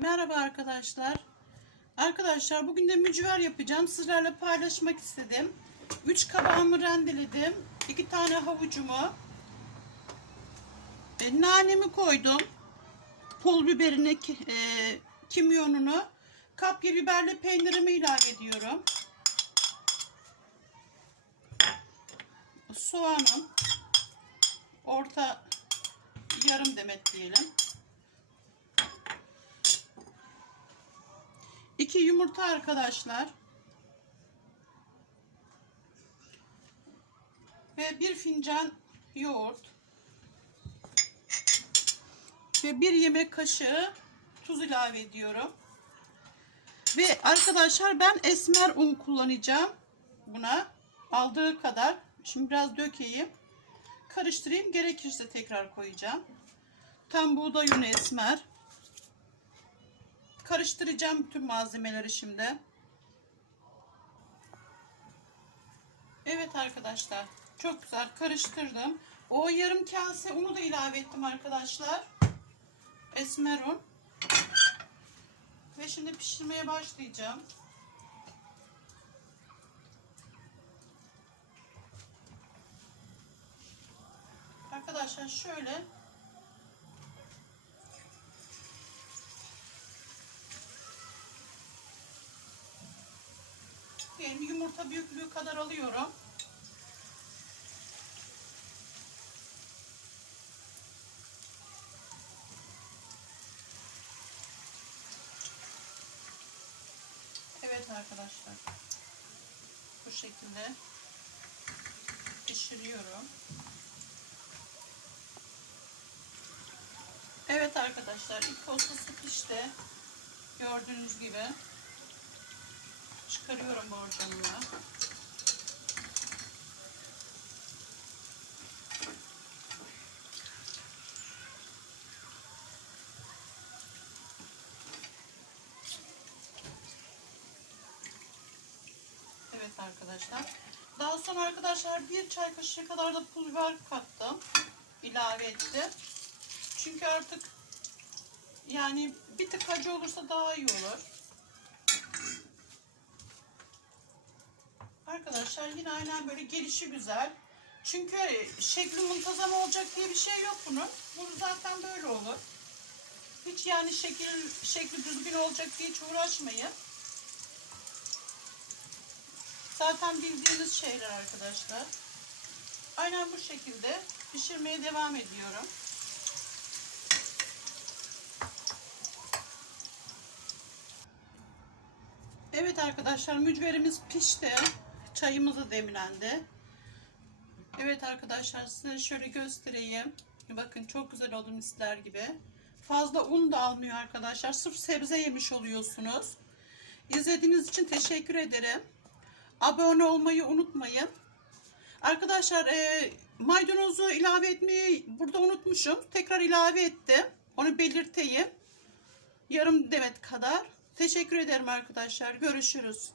Merhaba arkadaşlar. Arkadaşlar bugün de mücver yapacağım. Sizlerle paylaşmak istedim. 3 kabağımı rendeledim. 2 tane havucumu. E, nanemi koydum. Pul biberini, e, kimyonunu. Kapya biberli peynirimi ilave ediyorum. Soğanım. Orta yarım demet diyelim. 2 yumurta arkadaşlar. Ve bir fincan yoğurt. Ve bir yemek kaşığı tuz ilave ediyorum. Ve arkadaşlar ben esmer un kullanacağım buna. Aldığı kadar. Şimdi biraz dökeyim. Karıştırayım. Gerekirse tekrar koyacağım. Tam buğday unu esmer. Karıştıracağım bütün malzemeleri şimdi. Evet arkadaşlar. Çok güzel karıştırdım. O yarım kase unu da ilave ettim arkadaşlar. Esmer un. Ve şimdi pişirmeye başlayacağım. Arkadaşlar şöyle diyelim yumurta büyüklüğü kadar alıyorum. Evet arkadaşlar. Bu şekilde pişiriyorum. Evet arkadaşlar ilk postası pişti. Gördüğünüz gibi. Çıkarıyorum borcamını. Evet arkadaşlar. Daha sonra arkadaşlar bir çay kaşığı kadar da pul biber kattım. ilave ettim. Çünkü artık yani bir tık acı olursa daha iyi olur. Arkadaşlar yine aynen böyle gelişi güzel. Çünkü şekli muntazam olacak diye bir şey yok bunun. Bu zaten böyle olur. Hiç yani şekil şekli düzgün olacak diye hiç uğraşmayın. Zaten bildiğiniz şeyler arkadaşlar. Aynen bu şekilde pişirmeye devam ediyorum. Evet arkadaşlar mücverimiz pişti. Çayımız da demlendi. Evet arkadaşlar size şöyle göstereyim. Bakın çok güzel oldu misler gibi. Fazla un da almıyor arkadaşlar. Sırf sebze yemiş oluyorsunuz. İzlediğiniz için teşekkür ederim. Abone olmayı unutmayın. Arkadaşlar e, maydanozu ilave etmeyi burada unutmuşum. Tekrar ilave ettim. Onu belirteyim. Yarım demet kadar. Teşekkür ederim arkadaşlar. Görüşürüz.